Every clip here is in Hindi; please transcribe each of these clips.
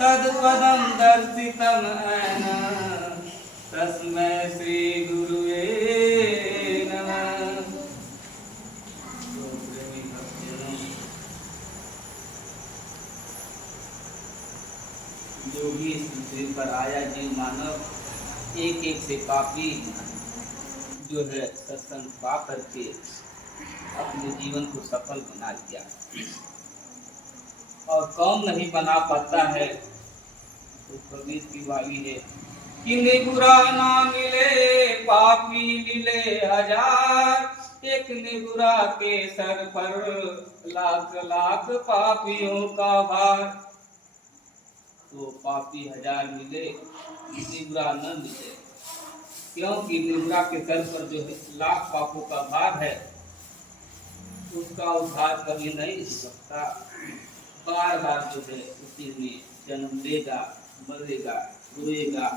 तत्पदं दर्शितं येन तस्मै श्री गुरुवे नमः। तो प्रेमी भक्तजनों, जो भी इस पृथ्वी पर आया जीव मानव एक एक से पापी जो है सत्संग पा करके अपने जीवन को सफल बना लिया, और कौन नहीं बना पाता है। तो कबीर की वाणी है कि निबुरा ना मिले पापी मिले हजार, एक निबुरा के सर पर लाख लाख पापियों का भार। तो पापी हजार मिले, निबुरा न मिले, क्योंकि निबुरा के सर पर जो है लाख पापों का भार है, उसका उद्धार कभी नहीं हो सकता। बार बार जो है उसी में जन्म लेगा, मरेगा, रोएगा।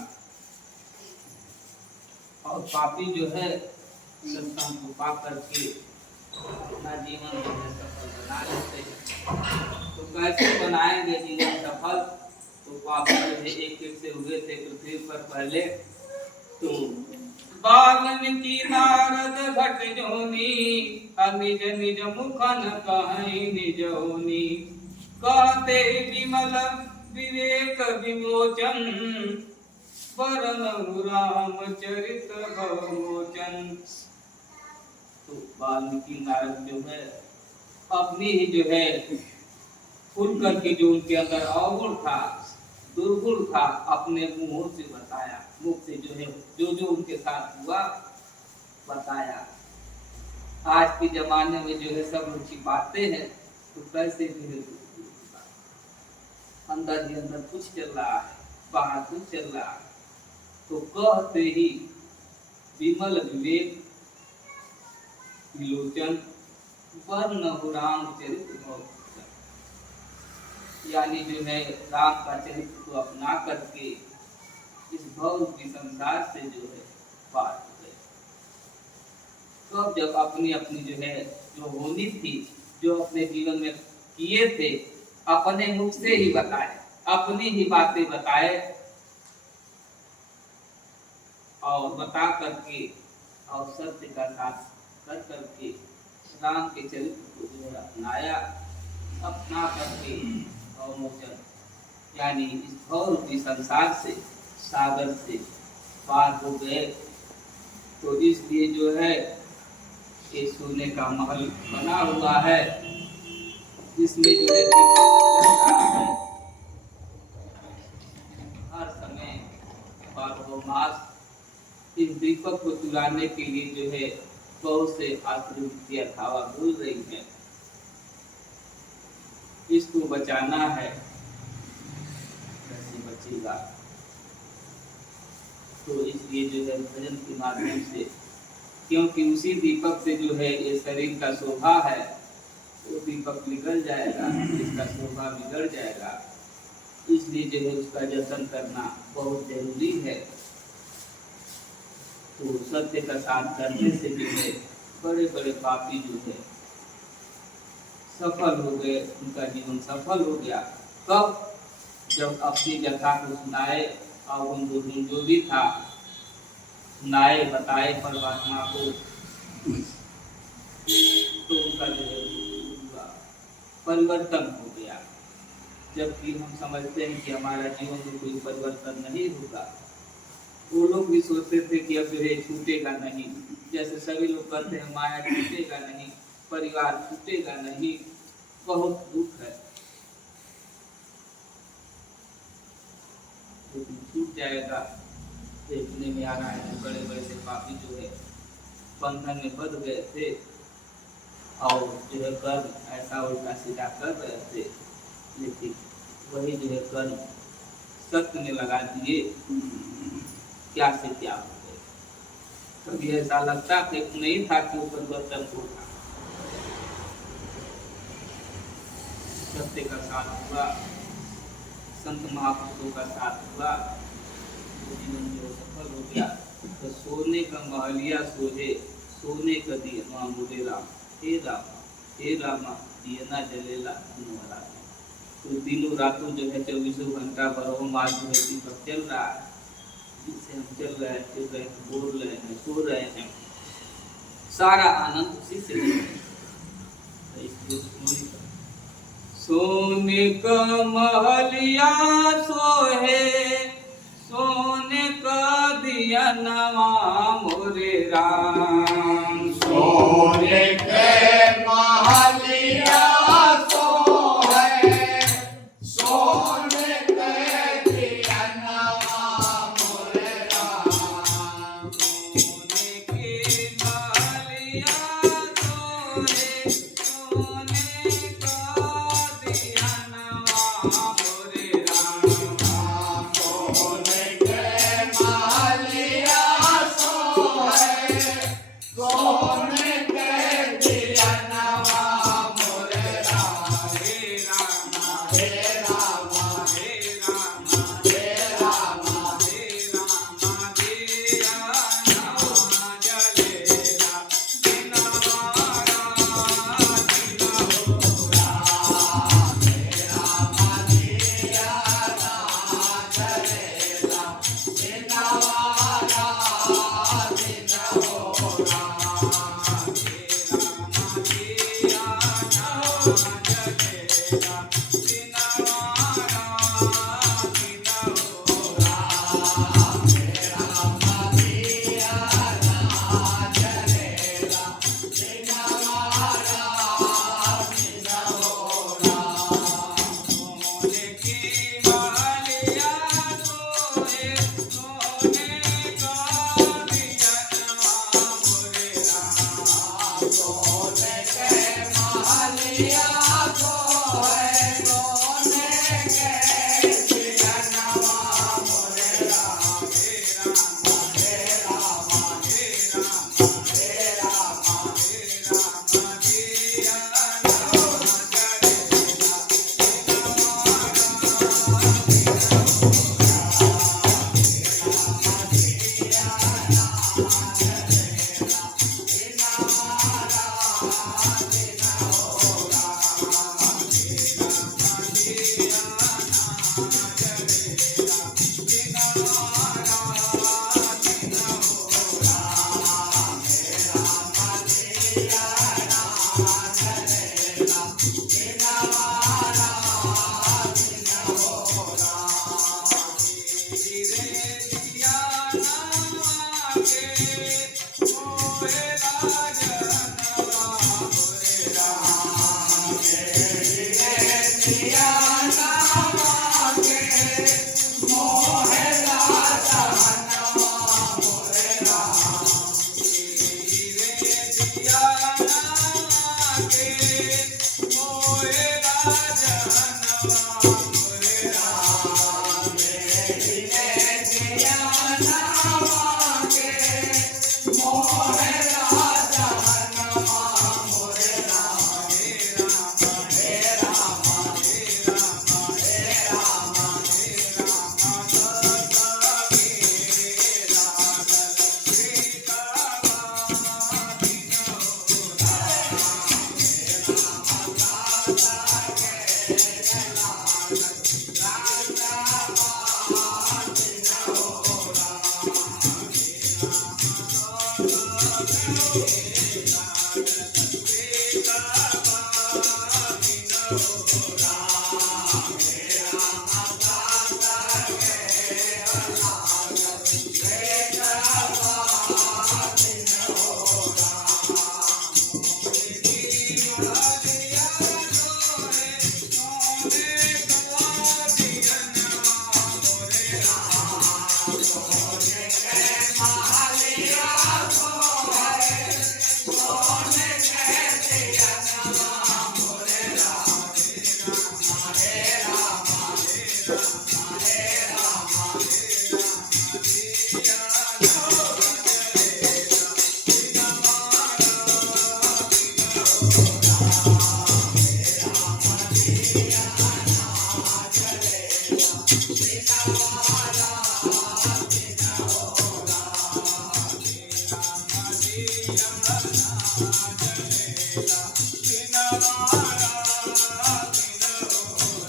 और पापी जो है सत्संग को पा करके अपना जीवन जो है सफल बना लेते हैं। तो कैसे बनाएंगे जीवन सफल? तो पापी जो है एक एक से हुए थे पृथ्वी पर पहले। तो बाल्मीकि नारद घट जोनी, निज निज मुखन कहीं निज होनी, कहते विमल विवेक विमोचन, वरन रामचरित भवमोचन। तो वाल्मीकि नारद जो है अपनी ही जो है खुल करके जो उनके अंदर अवगुण था, दुर्गुण था, अपने मुंह से बताया, मुख से जो है जो जो उनके साथ हुआ बताया। आज के जमाने में जो है सब लोग छिपाते हैं, तो कैसे भी अंदर ही अंदर कुछ चल रहा है, बाहर कुछ चल रहा है। तो कहते ही विमल विवेक विलोचन, वर्ण रामचरित भवमोचन, यानी जो है राम का चरित्र को अपना करके इस भव के संसार से जो है पार हो गए। तो जब अपनी अपनी जो है जो होनी थी, जो अपने जीवन में किए थे, अपने मुख से ही बताए, अपनी ही बातें बताए, और बता करके और सत्य का साथ कर करके राम के चरित्र को जो है अपनाया, अपना करके और मोचन, यानी इस भव रूपी संसार से, सागर से पार हो गए। तो इसलिए जो है ये सोने का महल बना हुआ है, जिसमें जो है हर समय 12 मास इस दीपक को चुराने के लिए जो है बहुत से आत्महत्या धावा बोल रही है। इसको बचाना है, कैसे बचेगा? तो इसलिए जो है भजन के माध्यम से, क्योंकि उसी दीपक से जो है ये शरीर का शोभा है, वो दीपक निकल जाएगा, इसका शोभा बिगड़ जाएगा। इसलिए जो है उसका जतन करना बहुत जरूरी है। तो सत्य का साथ करने से जो है बड़े बड़े पापी जो है सफल हो गए, उनका जीवन सफल हो गया। कब? जब अपनी व्यथा को सुनाए, और उन जो भी था सुनाए, बताए परमात्मा को, तो उनका जो है परिवर्तन हो गया। जबकि हम समझते हैं कि हमारा जीवन में कोई परिवर्तन नहीं होगा, वो लोग भी सोचते थे कि अब जो है छूटेगा नहीं। जैसे सभी लोग कहते हैं माया छूटेगा नहीं, परिवार छूटेगा नहीं, बहुत दुख है, लेकिन छूट जाएगा। देखने में आ रहा है कि बड़े बड़े से पापी जो है बंधन में बंध गए थे, और जो है कर्म ऐसा उल्टा सीधा कर रहे थे, लेकिन वही जो है कर्म सत्य में लगा दिए, क्या से क्या हो गए। कभी ऐसा लगता नहीं था कि वो परिवर्तन होगा। सत्य का साथ हुआ, संत महापुरुषों का साथ हुआ, तो जीवन जो सफल हो गया। तो सोने का महलिया सोहे, सोने का दिया बोले राम, हे राम, हे राम, दिया ना जलेला। तो दिनों रातों जो है 24 घंटा बरहो मास जो है इसी पर चल रहा है, जिससे हम चल रहे हैं, बोल रहे हैं, सो रहे हैं, सारा आनंद उसी से ले रहे हैं। तो इसलिए सोने का महलिया सोहे, सोने का दिया नवा मोरे राम। सोने के महलिया सोहे, सोने के दिया नवा मोरे राम। सोने के महलिया सोहे, सोने का दिया नवा मोरे राम। सोने के महलिया सोहे, सोने के दिया नवा मोरे राम। हे राम, हे राम, हे राम, हे राम, हे राम, दिया नवा जलेला, दिनवारा दिन हो सोने की महलिया सोहे, सोने का दिया नवा मोरे राम। सोने के महलिया सोहे, सोने के दिया नवा मोरे राम। हे राम, हे राम, हे राम, हे राम, हे राम, दिया नवा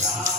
जलेला,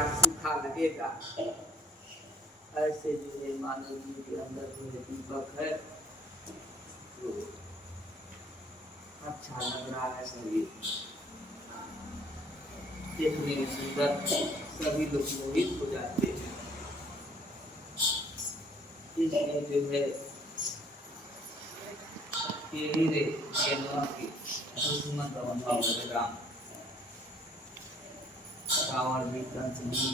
आज सूखा लगेगा। ऐसे जो है मानव जी के अंदर जो है दीपक है, तो अच्छा लग रहा है शरीर देखने में सुंदर, सभी लोग मोहित हो जाते हैं। इसलिए जो है यही रे केनवा के दुश्मन रवनवा बलराम रावण भी कंस भी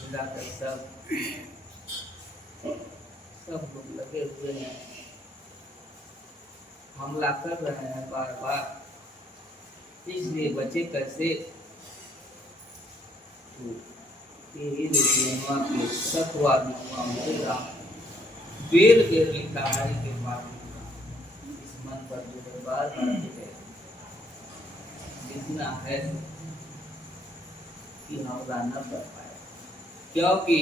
मिलाकर सब लोग लगे हुए हैं, हमला कर रहे हैं बार बार। इसलिए बचे कैसे? तो यही रे केनवा के सतवा दुश्मन बलराम बेर बेर लिखा हरि के मार्ग इस मन पर जो है बार बार लिखना है कि हमला न कर पाए, क्योंकि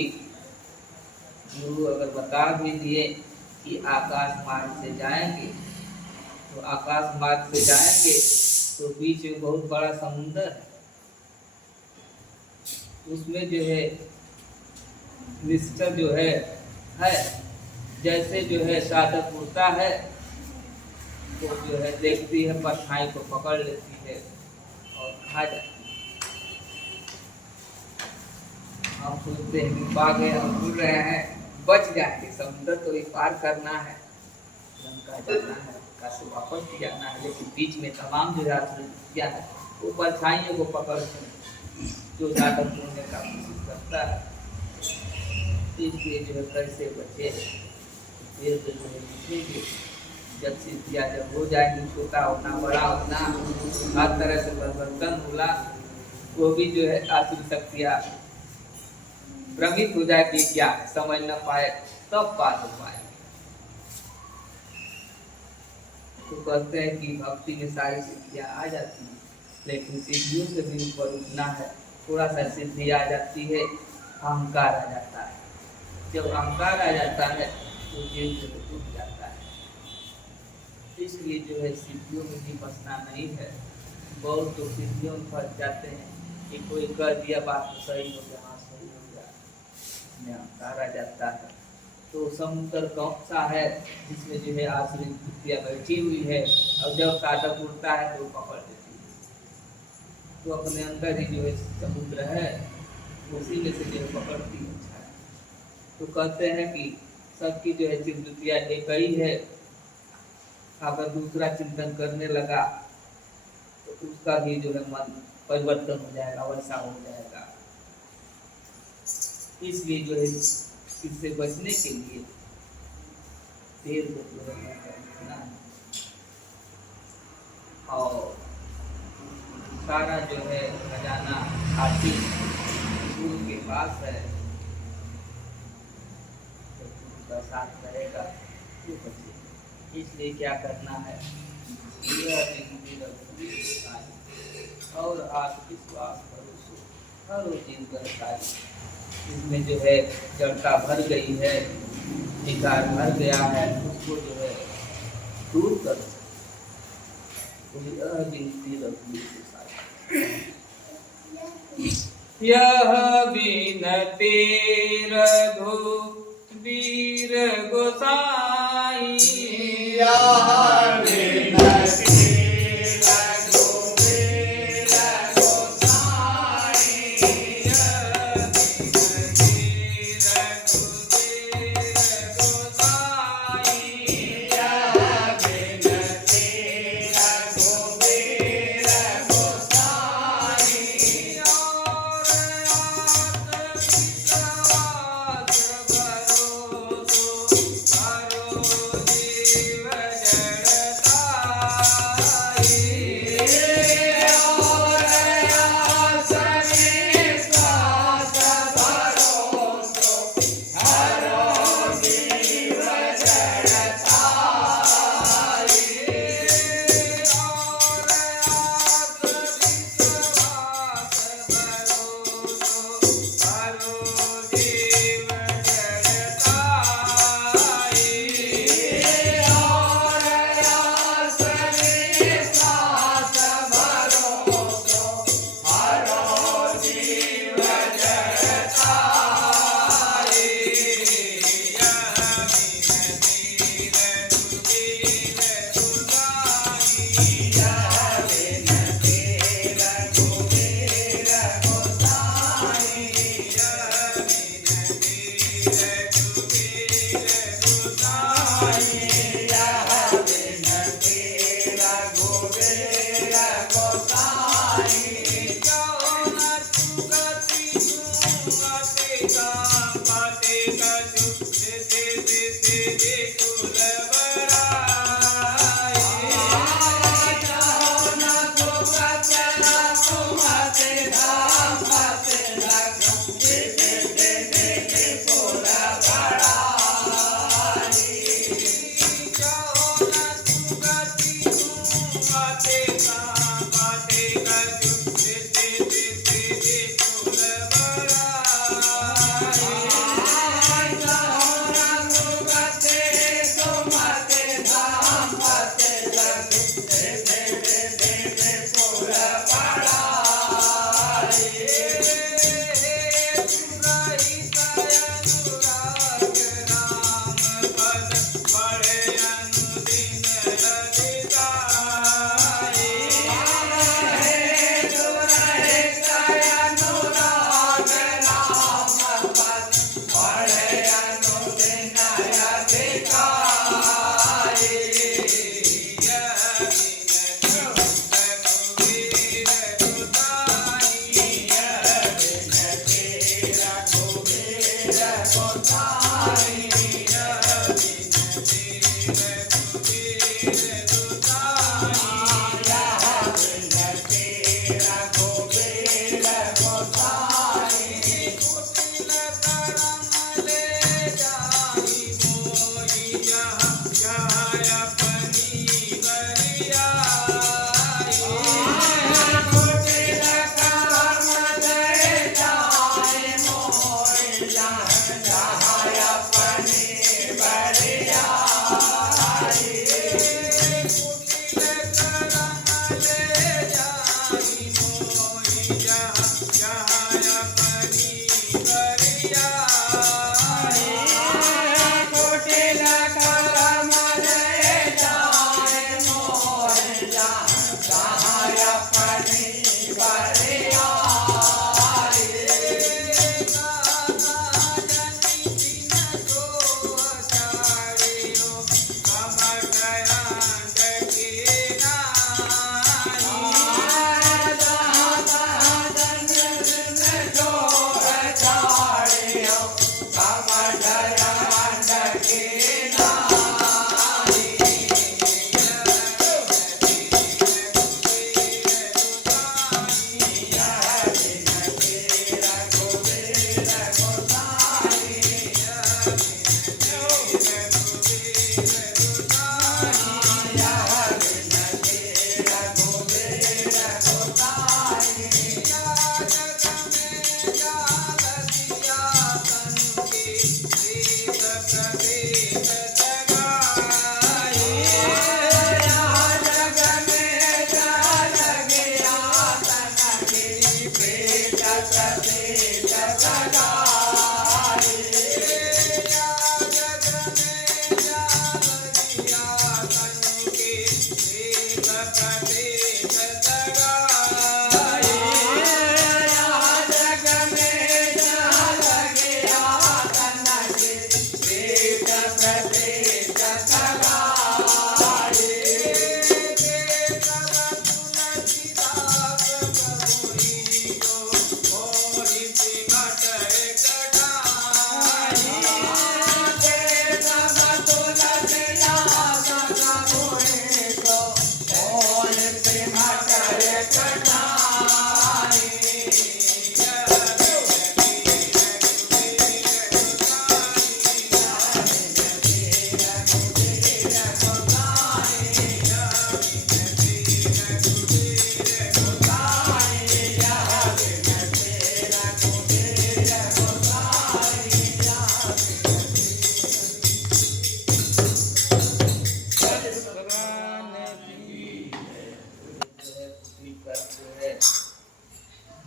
गुरु अगर बता भी दिए कि आकाश मार्ग से जाएंगे, तो आकाश मार्ग से जाएंगे तो बीच में बहुत बड़ा समुंदर है, उसमें जो है निष्ठा जो है जैसे जो है साधक उड़ता है तो जो है देखती है परछाई को पकड़ लेती है और खा जाती है। हम सोचते हैं कि भाग गए, हम उड़ रहे हैं, बच जाएंगे, समुद्र तो ही पार करना है, लंका जाना है, लंका से वापस भी जाना है, लेकिन बीच में तमाम जो क्या है वो परछाइयों को पकड़ जो साधक ढूंढने का कोशिश करता है। इसलिए जो है कैसे बचे, फिर जो है लिखेंगे जब सिद्धियाँ जब हो जाएंगी, छोटा होना बड़ा होना हर तरह से परिवर्तन होला, वो भी जो है आसुरी शक्तियाँ भ्रमित हो जाए कि क्या समझ न पाए, तब बात हो पाए। तो कहते हैं कि भक्ति में सारी सिद्धियाँ आ जाती हैं, लेकिन सिद्धियों से भी ऊपर उठना है। थोड़ा सा सिद्धि आ जाती है, अहंकार आ जाता है। जब अहंकार आ जाता है तो जीव से टूट जाता है। इसलिए जो है सिद्धियों में भी फंसना नहीं है। बहुत तो सिद्धियों में फंस जाते हैं कि कोई कर दिया बात तो सही हो गया, हाँ सही हो गया, अहंकार आ जाता है। तो समुद्र कौन सा है जिसमें जो है आश्रित बुद्धियाँ बैठी हुई है, और जब साधक उड़ता है तो पकड़ लेती है। तो अपने अंदर ही जो है समुद्र है, उसी में से जो है पकड़ती है। तो कहते हैं कि सबकी जो है चिंतन एक ही है, अगर दूसरा चिंतन करने लगा तो उसका भी जो है मन परिवर्तन हो जाएगा, वैसा हो जाएगा। इसलिए जो है इससे बचने के लिए देर को जो है करना है, और सारा जो है खजाना आर्थिक गुरु के पास है, तो गुरु का साथ रहेगा तो बचे। इसलिए क्या करना है, और आत्मविश्वास भरोसे हर चीज करता। इसमें जो है जड़ता भर गई है, विकार भर गया है, उसको जो है दूर कर यह बिनती रघुवीर गोसाई, यह बिनती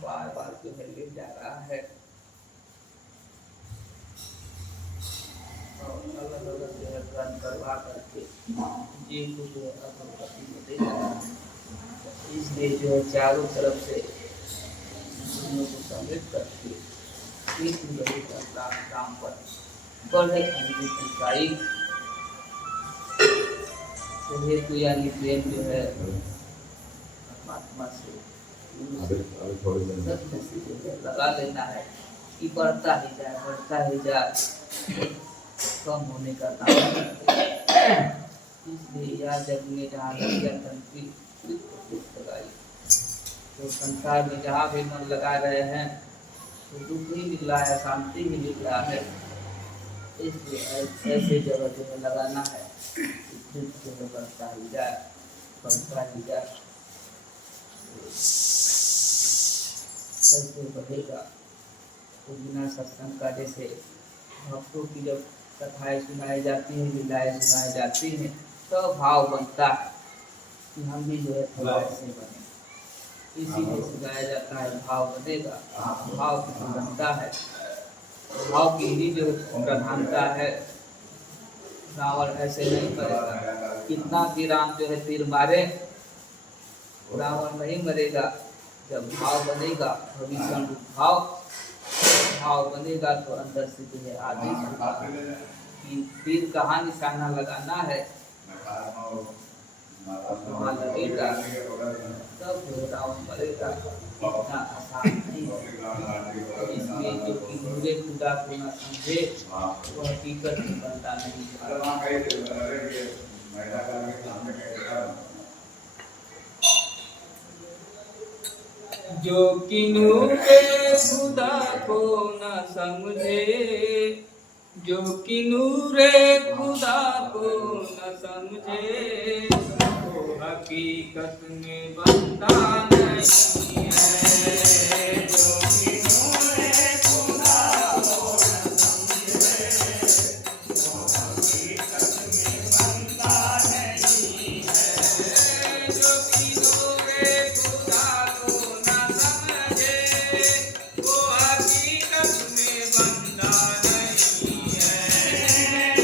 बार बार जो है ले जा रहा है और अलग अलग जो है रन करवा करके जी को जो है अधोगति में ले जा रहा है। इसलिए जो है चारों तरफ से दुनिया को समेट करके एक बड़े का काम पर बढ़े ऊंचाई तो हेतु यानी प्रेम जो है परमात्मा से लगा लेना है कि बढ़ता ही जाए कम होने का नाम इसलिए यह जग में जहाँ लगिया तन की लगाई तो संसार में जहाँ भी मन लगा रहे हैं तो दुख ही मिल रहा है, शांति ही मिल रहा है। इसलिए ऐसे जगह जो है लगाना है जो है बढ़ता ही जाए कैसे बढ़ेगा तो बिना सत्संग का जैसे भक्तों की जब कथाएं सुनाई जाती हैं, लीलाएं सुनाई जाती हैं तो भाव बनता है कि हम भी जो है थोड़ा ऐसे बने, इसीलिए सुनाया जाता है भाव बनेगा। भाव की बनता है, भाव की ही जो प्रधानता है। रावण ऐसे नहीं मरेगा, कितना भी राम जो है तीर मारे रावण नहीं मरेगा। जब भाव बनेगा भविष्य भाव बनेगा तो अंदर से जो है आदेश कि तीर कहाँ निशाना लगाना है, वहाँ लगेगा तब रावण मरेगा। इतना आसान नहीं है। इसलिए जो कि नूरे खुदा को न समझे वो हकीकत में बनता नहीं है। जो कि नूरे खुदा को न समझे, जो कि नूरे खुदा को न समझे, वो हकीकत में बनता नहीं है। जो कि नूरे खुदा को न समझे, वो हकीकत में बनता नहीं है। जो कि नूरे खुदा को न समझे, वो हकीकत में बनता नहीं है।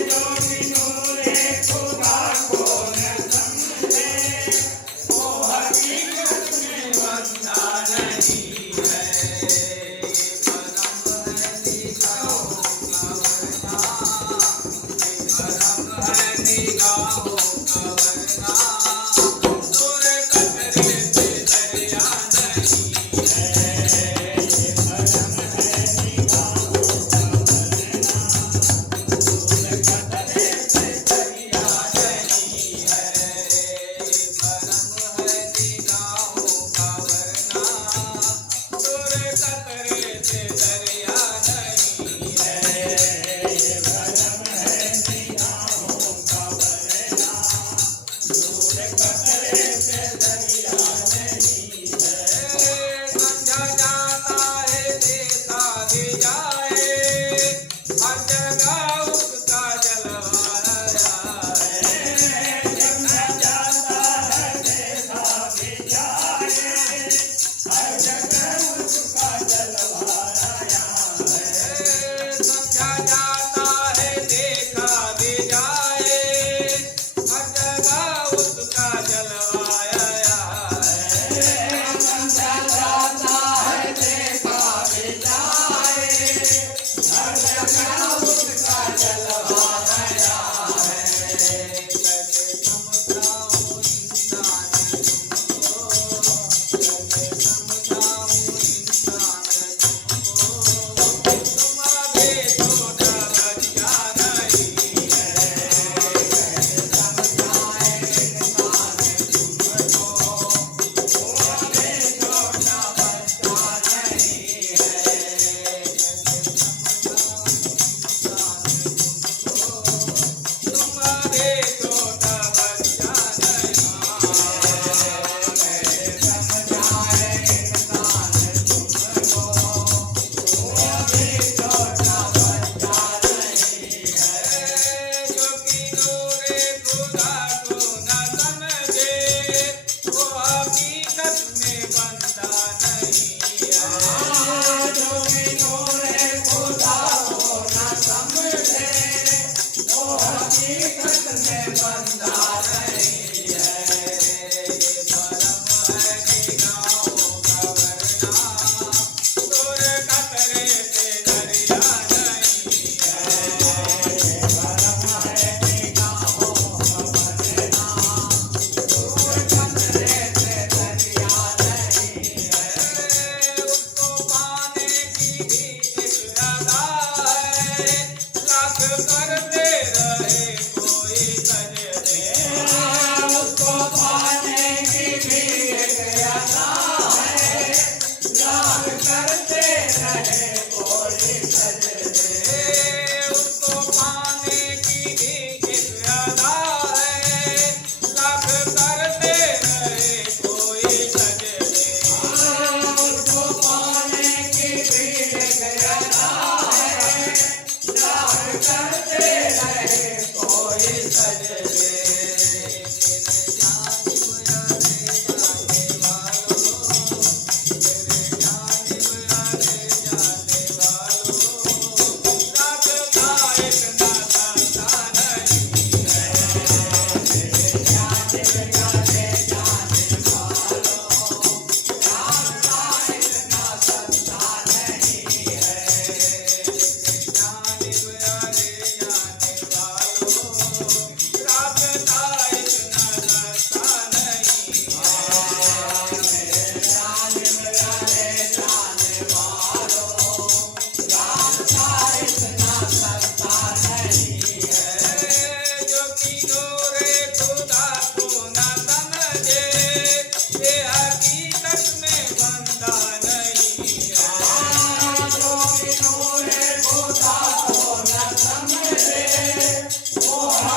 जो कि नूरे खुदा को न समझे, वो हकीकत में बनता नहीं है। परम है निष्ठा का वरदान, परम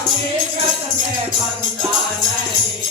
हकीकत में बनता नहीं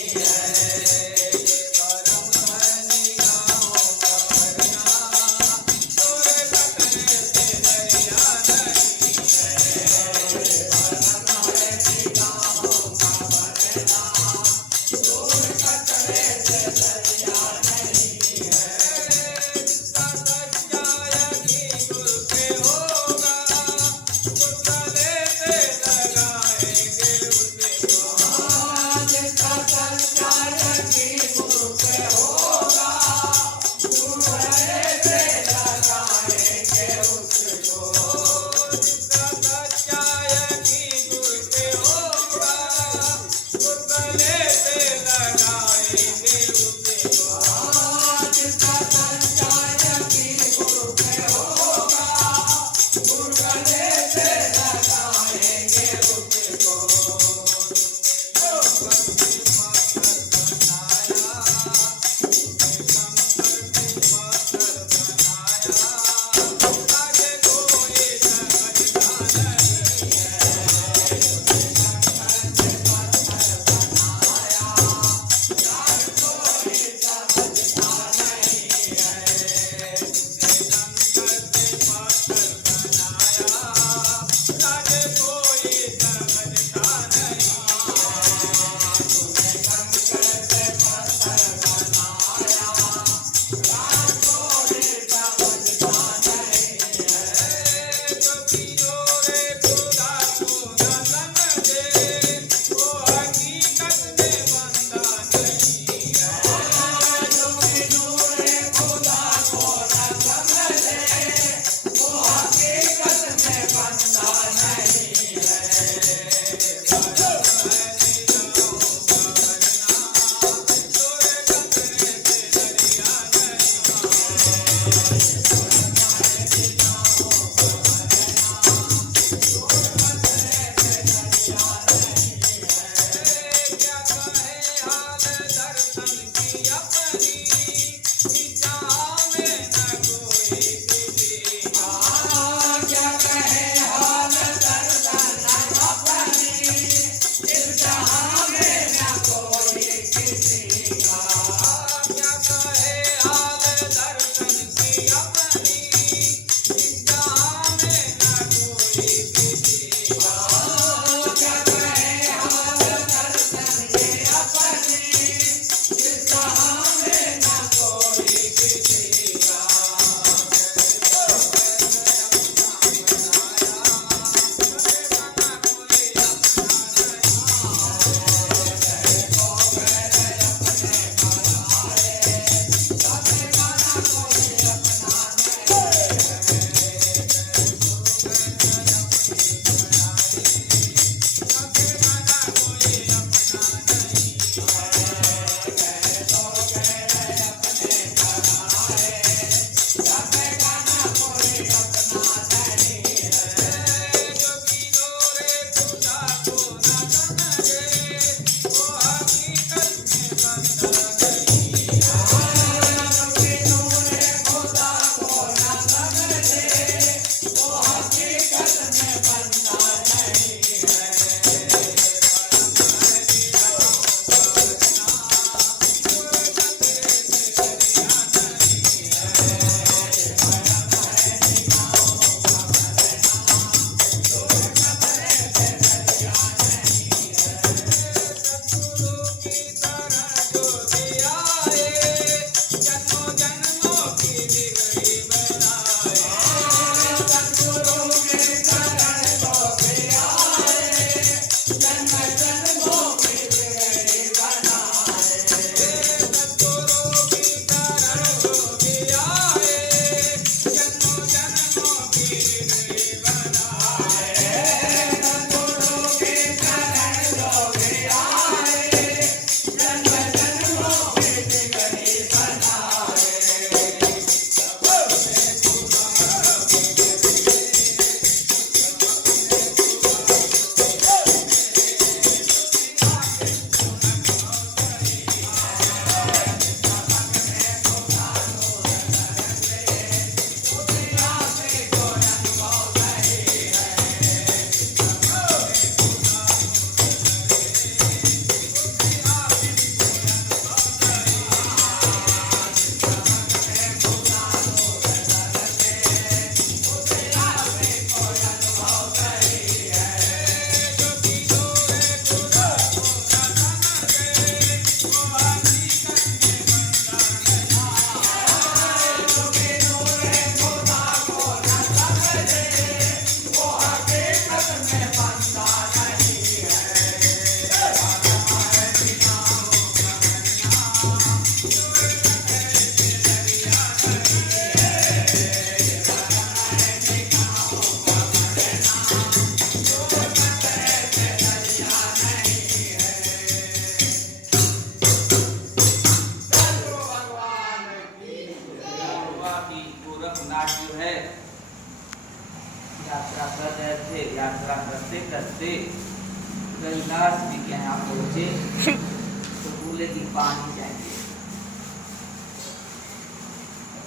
रविदास जी के यहाँ पहुंचे तो बोले कि पानी चाहिए।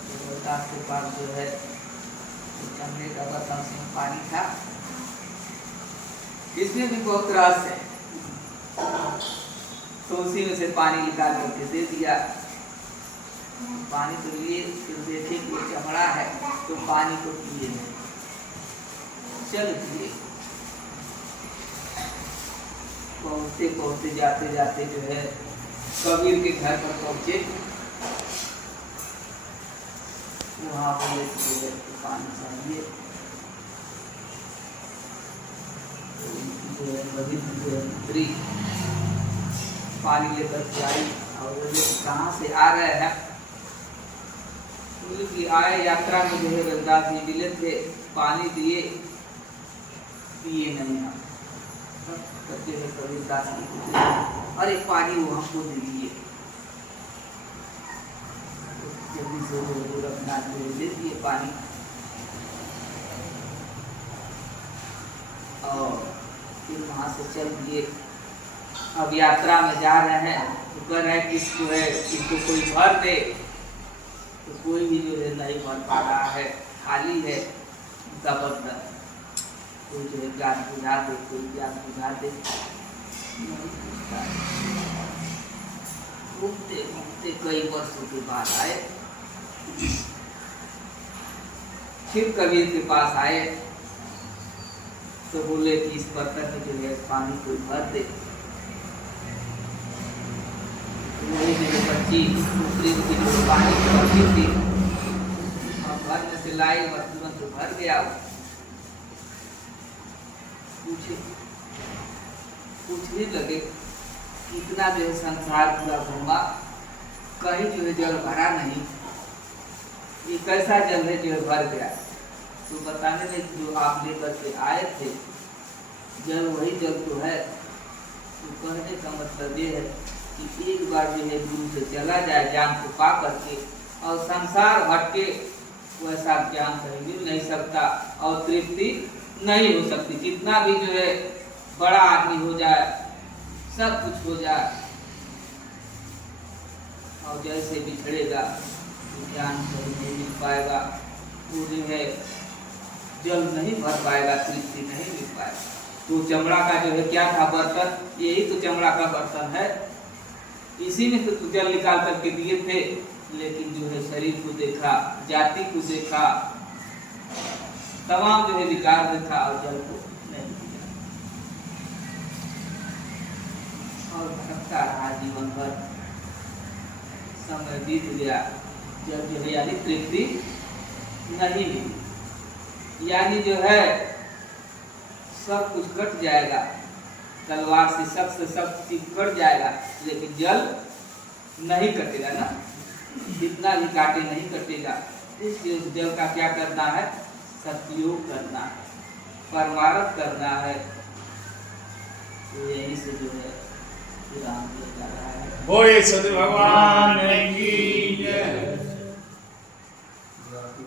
तो रविदास के पास जो है चमड़े का बर्तन से पानी था, इसमें भी बहुत रस है, तो उसी में से पानी निकाल करके दे दिया। पानी तो लिए, फिर देखे कि चमड़ा है तो पानी को पिए नहीं, चल दिए। पहुँचते पहुँचते जाते जाते जो है कबीर के घर पर पहुँचे। वहाँ बोले कि पानी चाहिए। तो जो है कबीर की जो है पुत्री पानी लेकर के आई और बोले कहाँ से आ रहे हैं? बोले कि आए यात्रा में जो है रविदास जी मिले थे, पानी दिए, पिए नहीं हम। करते हुए कबीरदास जी अरे पानी वो हमको दीजिए। जल्दी से अपना दे दिए पानी। और फिर वहाँ से चल दिए। अब यात्रा में जा रहे हैं तो कह रहे हैं कि इसको है इसको कोई भर दे, तो कोई भी जो है नहीं भर पा रहा है, खाली है उनका बर्तन। कोई जो है प्यास बुझा दे, कोई प्यास बुझा दे। घूमते घूमते कई वर्षों के बाद आए, फिर कबीर के पास आए तो बोले कि इस बर्तन में जो है पानी कोई भर दे। वही मेरे बच्ची दूसरी की जो पानी की बर्ती थी और घर में से लाई बर्तन तो भर गया। पूछने लगे इतना जो है संसार पूरा घूमा, कहीं जो है जल भरा नहीं, ये कैसा जल है जो है भर गया? तो बताने लगे जो आप लेकर के आए थे जल वही जल तो है। तो कहने का मतलब ये है कि एक बार जो है गुरु से चला जाए ज्ञान को पा करके, और संसार भटके वैसा ज्ञान कहीं मिल नहीं सकता और तृप्ति नहीं हो सकती। कितना भी जो है बड़ा आदमी हो जाए, सब कुछ हो जाए, और जैसे बिछड़ेगा तो ज्ञान कहीं नहीं मिल पाएगा, वो जो है जल नहीं भर पाएगा, तृप्ति नहीं मिल पाएगा। तो चमड़ा का जो है क्या था बर्तन, यही तो चमड़ा का बर्तन है, इसी में तो जल निकाल करके दिए थे। लेकिन जो है शरीर को देखा, जाति को देखा, तमाम जो है विकार देखा और जल को नहीं दिया, और भटकता रहा जीवन भर। समय बीत गया, जब जो है यानी तृप्ति नहीं मिली, यानी जो है सब कुछ कट जाएगा, तलवार से सब चीज कट जाएगा, लेकिन जल नहीं कटेगा ना, जितना भी काटे नहीं कटेगा। इसलिए उस जल का क्या करना है? सदुपयोग करना है, परमार्थ करना है। तो यही से जो है राम जी जा रहा है। बोले सदगुरु भगवान की